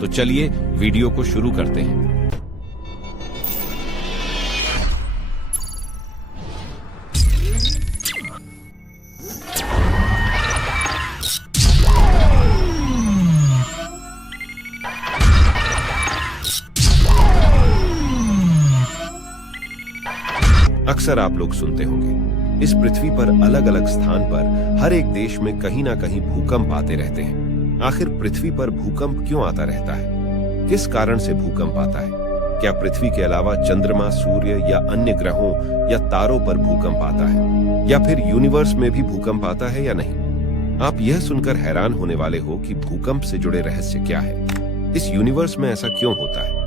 तो चलिए वीडियो को शुरू करते हैं। अक्सर आप लोग सुनते होंगे इस पृथ्वी पर अलग अलग स्थान पर हर एक देश में कहीं ना कहीं भूकंप आते रहते हैं। आखिर पृथ्वी पर भूकंप क्यों आता रहता है? किस कारण से भूकंप आता है? क्या पृथ्वी के अलावा चंद्रमा, सूर्य या अन्य ग्रहों या तारों पर भूकंप आता है, या फिर यूनिवर्स में भी भूकंप आता है या नहीं? आप यह सुनकर हैरान होने वाले हो कि भूकंप से जुड़े रहस्य क्या है, इस यूनिवर्स में ऐसा क्यों होता है।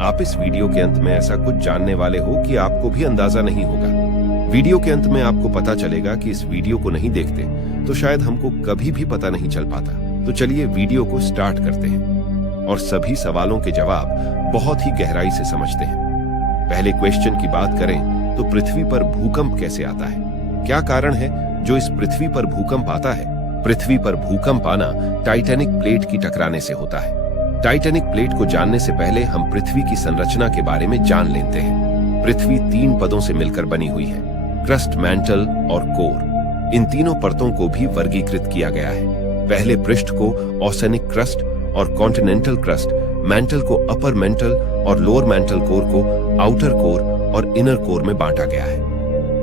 आप इस वीडियो के अंत में ऐसा कुछ जानने वाले हो कि आपको भी अंदाजा नहीं होगा। वीडियो के अंत में आपको पता चलेगा कि इस वीडियो को नहीं देखते तो शायद हमको कभी भी पता नहीं चल पाता। तो चलिए वीडियो को स्टार्ट करते हैं और सभी सवालों के जवाब बहुत ही गहराई से समझते हैं। पहले क्वेश्चन की बात करें तो पृथ्वी पर भूकंप कैसे आता है? क्या कारण है जो इस पृथ्वी पर भूकंप आता है? पृथ्वी पर भूकंप आना टाइटैनिक प्लेट की टकराने से होता है। टाइटैनिक प्लेट को जानने से पहले हम पृथ्वी की संरचना के बारे में जान लेते हैं। पृथ्वी 3 पदों से मिलकर बनी हुई है, क्रस्ट, मैंटल और कोर। इन तीनों परतों को भी वर्गीकृत किया गया है। पहले पृष्ठ को ओसेनिक क्रस्ट और कॉन्टिनेंटल क्रस्ट, मैंटल को अपर मैंटल और लोअर मैंटल कोर को आउटर कोर और इनर कोर में बांटा गया है।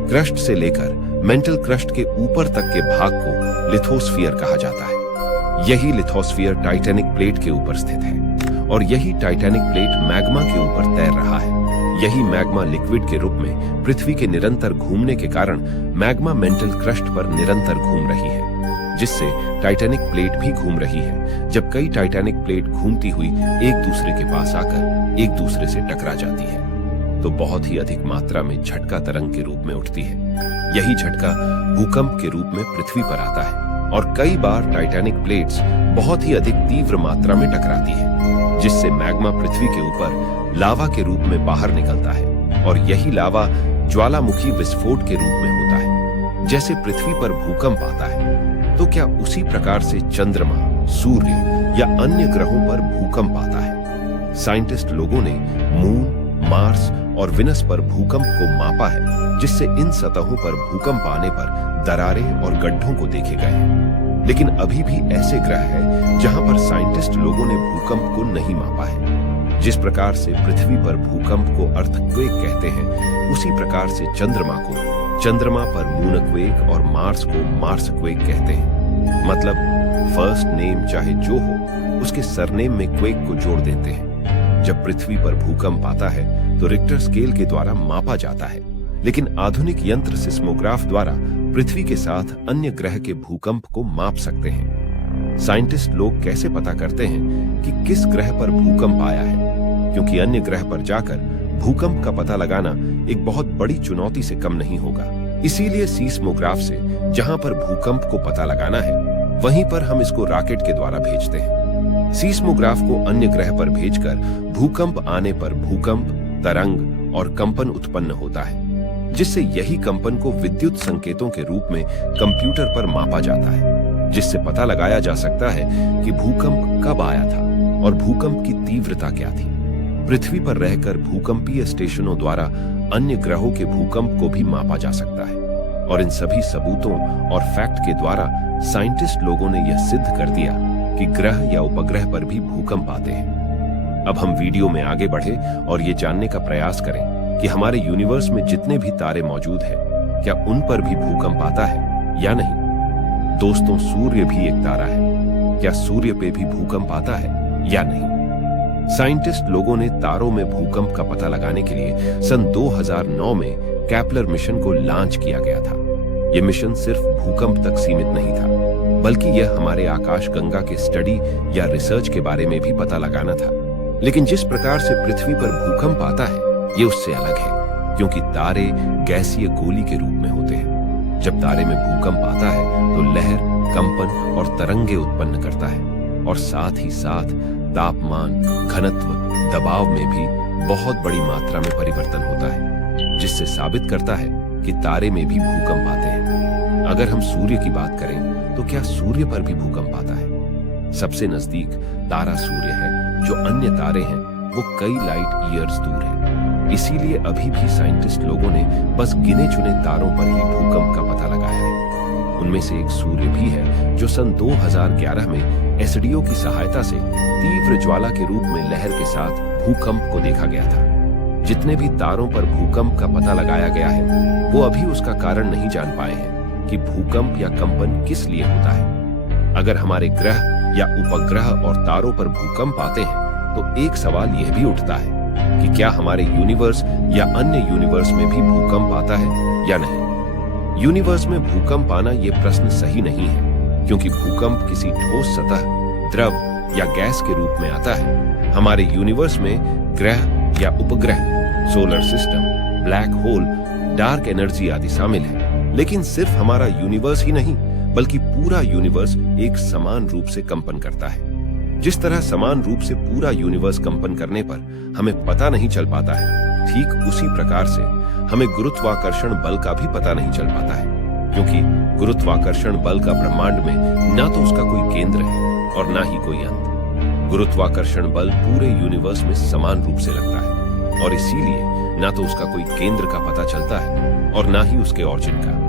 क्रस्ट से लेकर मैंटल क्रस्ट के ऊपर तक के भाग को लिथोस्फीयर कहा जाता है। यही लिथोस्फीयर टाइटैनिक प्लेट के ऊपर स्थित है और यही टाइटैनिक प्लेट मैग्मा के ऊपर तैर रहा है। यही मैग्मा लिक्विड के रूप में पृथ्वी के निरंतर घूमने के कारण मैग्मा मेंटल क्रस्ट पर निरंतर घूम रही है, जिससे टाइटैनिक प्लेट भी घूम रही है। जब कई टाइटैनिक प्लेट घूमती हुई एक दूसरे के पास आकर एक दूसरे से टकरा जाती है तो बहुत ही अधिक मात्रा में झटका तरंग के रूप में उठती है। यही झटका भूकंप के रूप में पृथ्वी पर आता है और कई बार टाइटैनिक प्लेट्स बहुत ही अधिक तीव्र मात्रा में टकराती है, जिससे मैग्मा पृथ्वी के ऊपर लावा के रूप में बाहर निकलता है और यही लावा ज्वालामुखी विस्फोट के रूप में होता है। जैसे पृथ्वी पर भूकंप आता है तो क्या उसी प्रकार से चंद्रमा, सूर्य या अन्य ग्रहों पर भूकंप आता है? साइंटिस्ट लोगों ने मून, मार्स और विनस पर भूकंप को मापा है, जिससे इन सतहों पर भूकंप आने पर दरारें और गड्ढों को देखे गए हैं। लेकिन अभी भी ऐसे ग्रह हैं जहां पर साइंटिस्ट लोगों ने भूकंप को नहीं मापा है। जिस प्रकार से पृथ्वी पर भूकंप को अर्थक्वेक कहते हैं, उसी प्रकार से चंद्रमा पर मूनक्वेक और मार्स को मार्सक्वेक कहते हैं। मतलब फर्स्ट नेम चाहे जो हो, उसके सरनेम में क्वेक को जोड़ देते हैं। जब पृथ्वी पर भूकंप आता है तो रिक्टर स्केल के द्वारा मापा जाता है, लेकिन आधुनिक यंत्र सिस्मोग्राफ द्वारा पृथ्वी के साथ अन्य ग्रह के भूकंप को माप सकते हैं। साइंटिस्ट लोग कैसे पता करते हैं कि किस ग्रह पर भूकंप आया है? क्योंकि अन्य ग्रह पर जाकर भूकंप का पता लगाना एक बहुत बड़ी चुनौती से कम नहीं होगा। इसीलिए सीस्मोग्राफ से जहां पर भूकंप को पता लगाना है, वहीं पर हम इसको रॉकेट के द्वारा भेजते हैं। सीस्मोग्राफ को अन्य ग्रह पर भेजकर भूकंप आने पर भूकंप, तरंग और कंपन उत्पन्न होता है, जिससे यही कंपन को विद्युत संकेतों के रूप में कंप्यूटर पर मापा जाता है, जिससे पता लगाया जा सकता है कि भूकंप कब आया था और भूकंप की तीव्रता क्या थी। पृथ्वी पर रहकर भूकंपीय स्टेशनों द्वारा अन्य ग्रहों के भूकंप को भी मापा जा सकता है और इन सभी सबूतों और फैक्ट के द्वारा साइंटिस्ट लोगों ने यह सिद्ध कर दिया कि ग्रह या उपग्रह पर भी भूकंप आते हैं। अब हम वीडियो में आगे बढ़े और ये जानने का प्रयास करें कि हमारे यूनिवर्स में जितने भी तारे मौजूद हैं, क्या उन पर भी भूकंप आता है या नहीं? दोस्तों, सूर्य भी एक तारा है। क्या सूर्य पे भी भूकंप आता है या नहीं? साइंटिस्ट लोगों ने तारों में भूकंप का पता लगाने के लिए सन 2009 में कैपलर मिशन को लॉन्च किया गया था। यह मिशन सिर्फ भूकंप तक सीमित नहीं था, बल्कि यह हमारे आकाश गंगा के स्टडी या रिसर्च के बारे में भी पता लगाना था। लेकिन जिस प्रकार से पृथ्वी पर भूकंप आता है, ये उससे अलग है, क्योंकि तारे गैसीय गोली के रूप में होते हैं। जब तारे में भूकंप आता है तो लहर, कंपन और तरंगे उत्पन्न करता है और साथ ही साथ तापमान, घनत्व, दबाव में भी बहुत बड़ी मात्रा में परिवर्तन होता है, जिससे साबित करता है कि तारे में भी भूकंप आते हैं। अगर हम सूर्य की बात करें तो क्या सूर्य पर भी भूकंप आता है? सबसे नजदीक तारा सूर्य है, जो अन्य तारे हैं वो कई लाइट ईयर्स दूर है। इसीलिए अभी भी साइंटिस्ट लोगों ने बस गिने चुने तारों पर ही भूकंप का पता लगाया है। उनमें से एक सूर्य भी है जो सन 2011 में एसडीओ की सहायता से तीव्र ज्वाला के रूप में लहर के साथ भूकंप को देखा गया था। जितने भी तारों पर भूकंप का पता लगाया गया है वो अभी उसका कारण नहीं जान पाए हैं कि भूकंप या कंपन किस लिए होता है। अगर हमारे ग्रह या उपग्रह और तारों पर भूकंप आते हैं तो एक सवाल यह भी उठता है कि क्या हमारे यूनिवर्स या अन्य यूनिवर्स में भी भूकंप आता है या नहीं। यूनिवर्स में भूकंप आना यह प्रश्न सही नहीं है, क्योंकि भूकंप किसी ठोस सतह, द्रव या गैस के रूप में आता है। हमारे यूनिवर्स में ग्रह या उपग्रह, solar system, black hole, dark energy आदि शामिल है। लेकिन सिर्फ हमारा यूनिवर्स ही नहीं बल्कि पूरा यूनिवर्स एक समान रूप से कंपन करता है। जिस तरह समान रूप से पूरा यूनिवर्स कंपन करने पर हमें पता नहीं चल पाता है, ठीक उसी प्रकार से हमें गुरुत्वाकर्षण बल का भी पता नहीं चल पाता है, क्योंकि गुरुत्वाकर्षण बल का ब्रह्मांड में ना तो उसका कोई केंद्र है और ना ही कोई अंत। गुरुत्वाकर्षण बल पूरे यूनिवर्स में समान रूप से लगता है और इसीलिए ना तो उसका कोई केंद्र का पता चलता है और ना ही उसके ऑरिजिन का।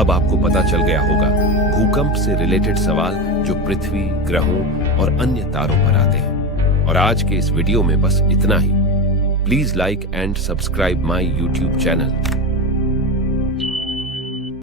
अब आपको पता चल गया होगा भूकंप से रिलेटेड सवाल जो पृथ्वी, ग्रहों और अन्य तारों पर आते हैं। और आज के इस वीडियो में बस इतना ही। Please like and subscribe my YouTube channel.